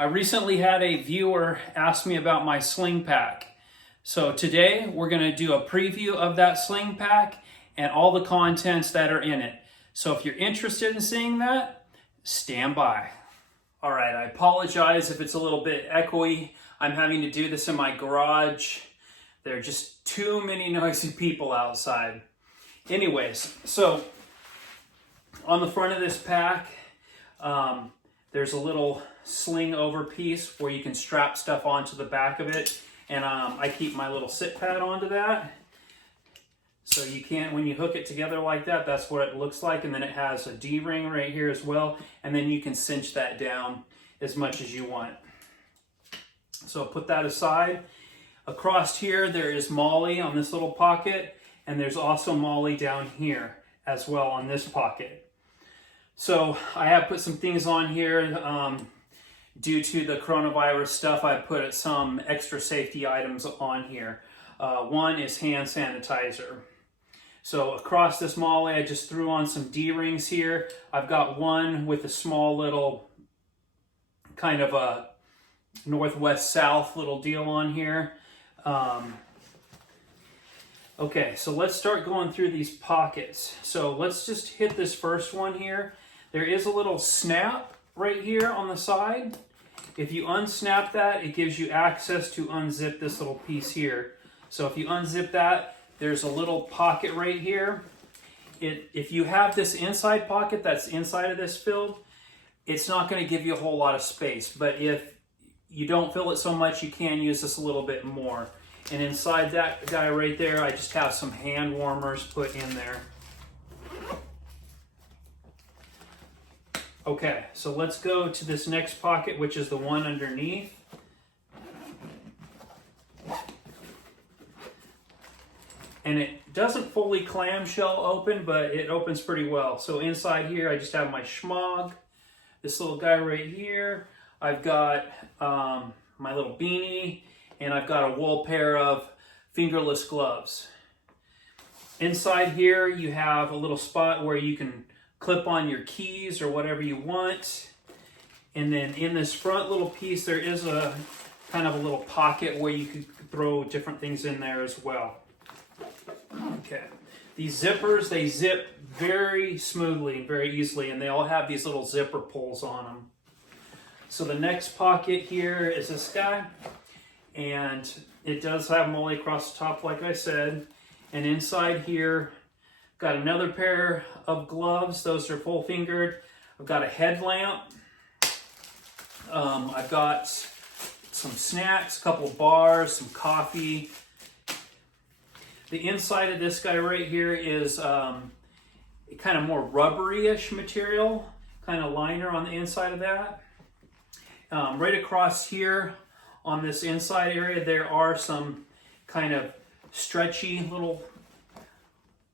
I recently had a viewer ask me about my sling pack. So today we're going to do a preview of that sling pack and all the contents that are in it. So if you're interested in seeing that, stand by. All right, I apologize if it's a little bit echoey. I'm having to do this in my garage. There are just too many noisy people outside. Anyways, so on the front of this pack, there's a little sling over piece where you can strap stuff onto the back of it. And I keep my little sit pad onto that. So you can, when you hook it together like that, that's what it looks like. And then it has a D-ring right here as well. And then you can cinch that down as much as you want. So put that aside. Across here, there is mollie on this little pocket. And there's also mollie down here as well on this pocket. So I have put some things on here. Due to the coronavirus stuff, I put some extra safety items on here. One is hand sanitizer. So across this mollie, I just threw on some D-rings here. I've got one with a small little kind of a northwest-south little deal on here. Okay, so let's start going through these pockets. So let's just hit this first one here. There is a little snap right here on the side. If you unsnap that, it gives you access to unzip this little piece here. So if you unzip that, there's a little pocket right here. If you have this inside pocket that's inside of this filled, it's not going to give you a whole lot of space. But if you don't fill it so much, you can use this a little bit more. And inside that guy right there, I just have some hand warmers put in there. Okay, so let's go to this next pocket, which is the one underneath. And it doesn't fully clamshell open, but it opens pretty well. So inside here, I just have my schmog, this little guy right here. I've got my little beanie, and I've got a wool pair of fingerless gloves. Inside here, you have a little spot where you can clip on your keys or whatever you want. And then in this front little piece, there is a kind of a little pocket where you could throw different things in there as well. Okay. These zippers, they zip very smoothly and very easily, and they all have these little zipper pulls on them. So the next pocket here is this guy, and it does have mollie across the top, like I said. And inside here, got another pair of gloves. Those are full fingered. I've got a headlamp. I've got some snacks, a couple of bars, some coffee. The inside of this guy right here is kind of more rubbery-ish material, kind of liner on the inside of that. Right across here on this inside area, there are some kind of stretchy little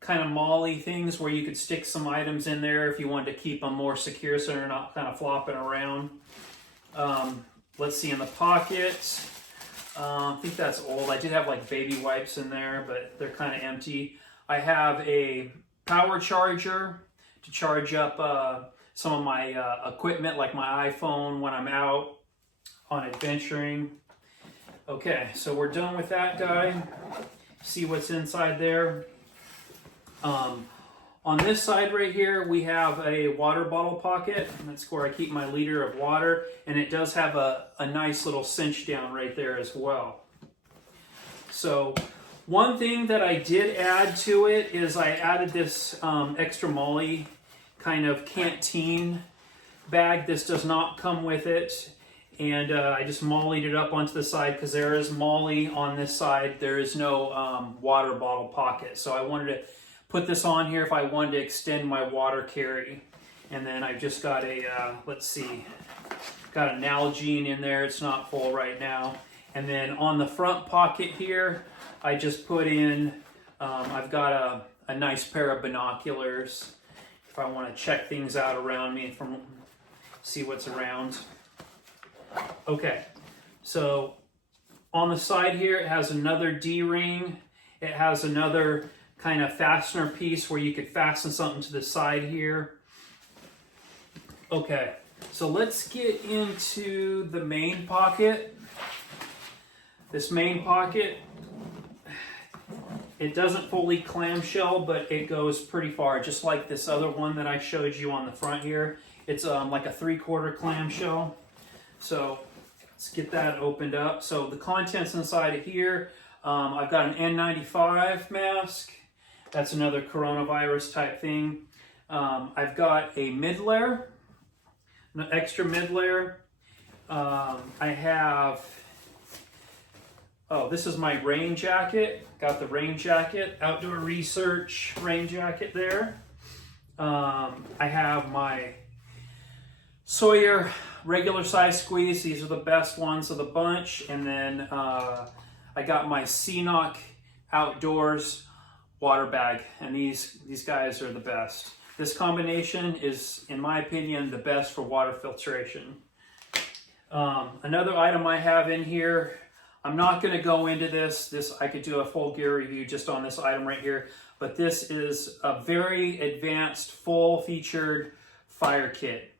kind of mollie things where you could stick some items in there if you wanted to keep them more secure so they're not kind of flopping around. Let's see, in the pockets, I think that's old. I did have like baby wipes in there, but they're kind of empty. I have a power charger to charge up some of my equipment, like my iPhone when I'm out on adventuring. Okay, so we're done with that guy. See what's inside there. On this side right here, we have a water bottle pocket. That's where I keep my liter of water, and it does have a nice little cinch down right there as well. So one thing that I did add to it is I added this extra mollie kind of canteen bag. This does not come with it. And I just mollied it up onto the side because there is mollie on this side. There is no water bottle pocket. So I wanted to put this on here if I wanted to extend my water carry. And then I've just got a, let's see, got an Nalgene in there. It's not full right now. And then on the front pocket here, I just put in, I've got a nice pair of binoculars if I want to check things out around me from see what's around. Okay, so on the side here, it has another D-ring. It has another kind of fastener piece where you could fasten something to the side here. Okay, So let's get into the main pocket. This main pocket, it doesn't fully clamshell, but it goes pretty far, just like this other one that I showed you on the front here. It's like a 3/4 clamshell. So let's get that opened up. So the contents inside of here, I've got an N95 mask. That's another coronavirus type thing. I've got a mid layer, an extra mid layer. I have, oh, this is my rain jacket. Got the rain jacket, outdoor research rain jacket there. I have my Sawyer regular size squeeze. These are the best ones of the bunch. And then I got my CNOC Outdoors water bag. And these guys are the best. This combination is, in my opinion, the best for water filtration. Another item I have in here, I'm not going to go into this. I could do a full gear review just on this item right here. But this is a very advanced, full-featured fire kit.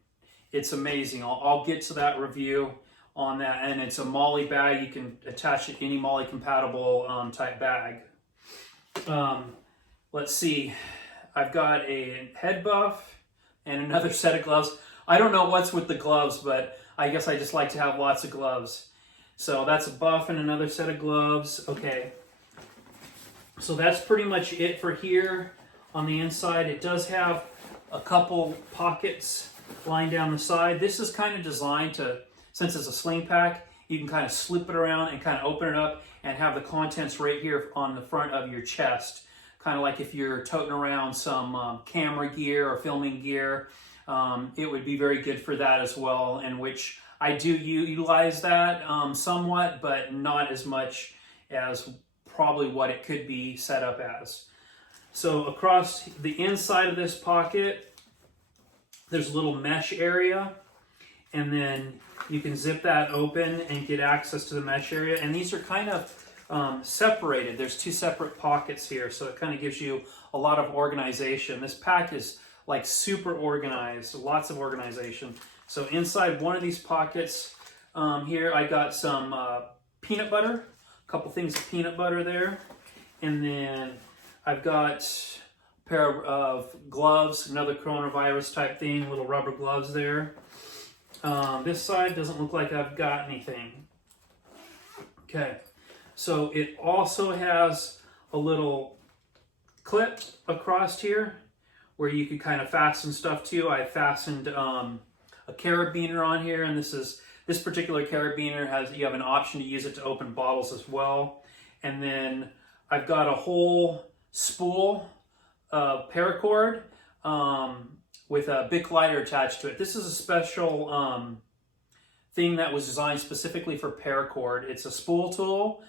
It's amazing. I'll get to that review on that. And it's a mollie bag. You can attach it to any mollie compatible type bag. Let's see. I've got a head buff and another set of gloves. I don't know what's with the gloves, but I guess I just like to have lots of gloves. So that's a buff and another set of gloves. Okay. So that's pretty much it for here on the inside. It does have a couple pockets lying down the side. This is kind of designed to, since it's a sling pack, you can kind of slip it around and kind of open it up and have the contents right here on the front of your chest. Kind of like if you're toting around some camera gear or filming gear, it would be very good for that as well, in which I do utilize that somewhat, but not as much as probably what it could be set up as. So across the inside of this pocket, there's a little mesh area, and then you can zip that open and get access to the mesh area. And these are kind of separated. There's two separate pockets here, so it kind of gives you a lot of organization. This pack is like super organized, lots of organization. So inside one of these pockets here, I got some peanut butter, a couple things of peanut butter there. And then I've got a pair of gloves, another coronavirus type thing, little rubber gloves there. This side doesn't look like I've got anything. Okay, so it also has a little clip across here where you can kind of fasten stuff to. I fastened a carabiner on here, and this particular carabiner you have an option to use it to open bottles as well. And then I've got a whole spool of paracord with a Bic lighter attached to it. This is a special thing that was designed specifically for paracord. It's a spool tool.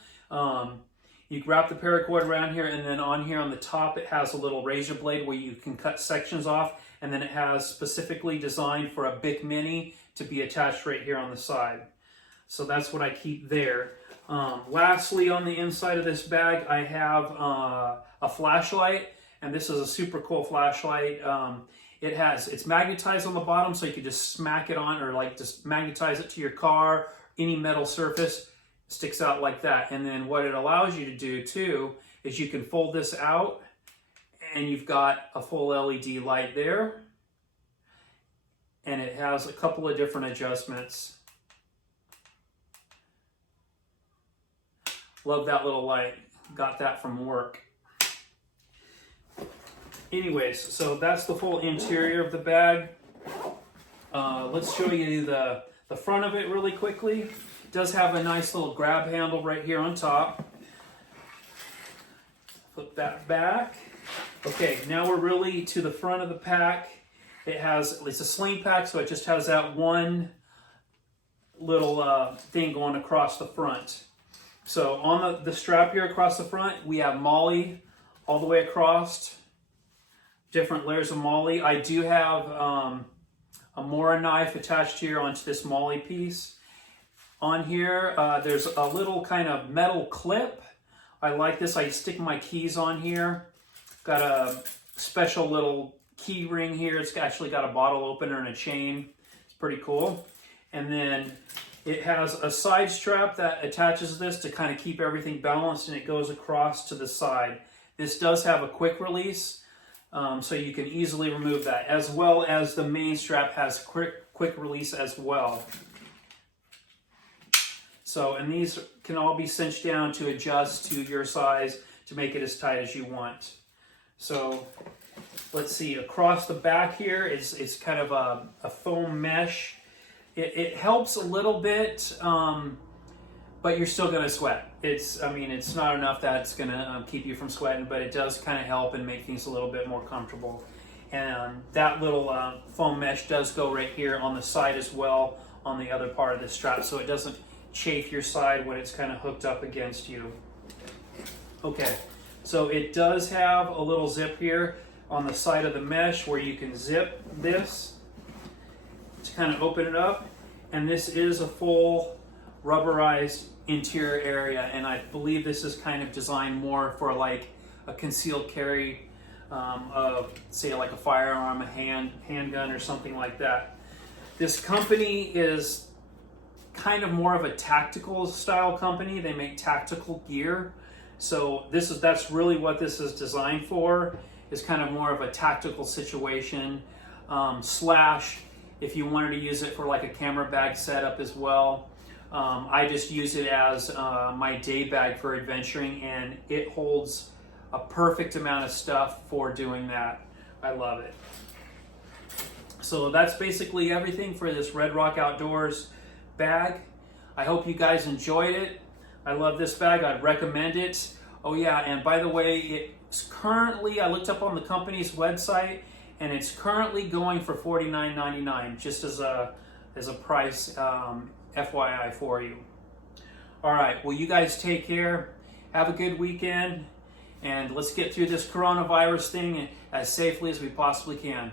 You wrap the paracord around here, and then on here on the top it has a little razor blade where you can cut sections off, and then it has specifically designed for a Bic Mini to be attached right here on the side. So that's what I keep there. Lastly, on the inside of this bag, I have a flashlight, and this is a super cool flashlight. It's magnetized on the bottom, so you can just smack it on, or like just magnetize it to your car, any metal surface. Sticks out like that. And then what it allows you to do too is you can fold this out, and you've got a full LED light there, and it has a couple of different adjustments. Love that little light. Got that from work. Anyways, so that's the full interior of the bag. Let's show you the front of it really quickly. It does have a nice little grab handle right here on top. Flip that back. Okay, now we're really to the front of the pack. It's a sling pack, so it just has that one little thing going across the front. So on the strap here across the front, we have mollie all the way across. Different layers of mollie. I do have a Mora knife attached here onto this mollie piece. On here, there's a little kind of metal clip. I like this. I stick my keys on here. Got a special little key ring here. It's actually got a bottle opener and a chain. It's pretty cool. And then it has a side strap that attaches this to kind of keep everything balanced, and it goes across to the side. This does have a quick release, so you can easily remove that, as well as the main strap has quick release as well. So, and these can all be cinched down to adjust to your size to make it as tight as you want. So let's see, across the back here it's kind of a foam mesh. It helps a little bit, but you're still going to sweat. I mean, it's not enough that it's going to keep you from sweating, but it does kind of help and make things a little bit more comfortable. And that little foam mesh does go right here on the side as well, on the other part of the strap, so it doesn't chafe your side when it's kind of hooked up against you. Okay, so it does have a little zip here on the side of the mesh where you can zip this to kind of open it up. And this is a full rubberized interior area, and I believe this is kind of designed more for like a concealed carry of, say, like a firearm, a handgun or something like that. This company is kind of more of a tactical style company. They make tactical gear. So that's really what this is designed for, is kind of more of a tactical situation, slash if you wanted to use it for like a camera bag setup as well. I just use it as my day bag for adventuring, and it holds a perfect amount of stuff for doing that. I love it. So that's basically everything for this Red Rock Outdoors bag. I hope you guys enjoyed it. I love this bag. I'd recommend it. Oh yeah, and by the way, it's currently, I looked up on the company's website, and it's currently going for $49.99, just as a price, FYI for you. All right, well, you guys take care. Have a good weekend, and let's get through this coronavirus thing as safely as we possibly can.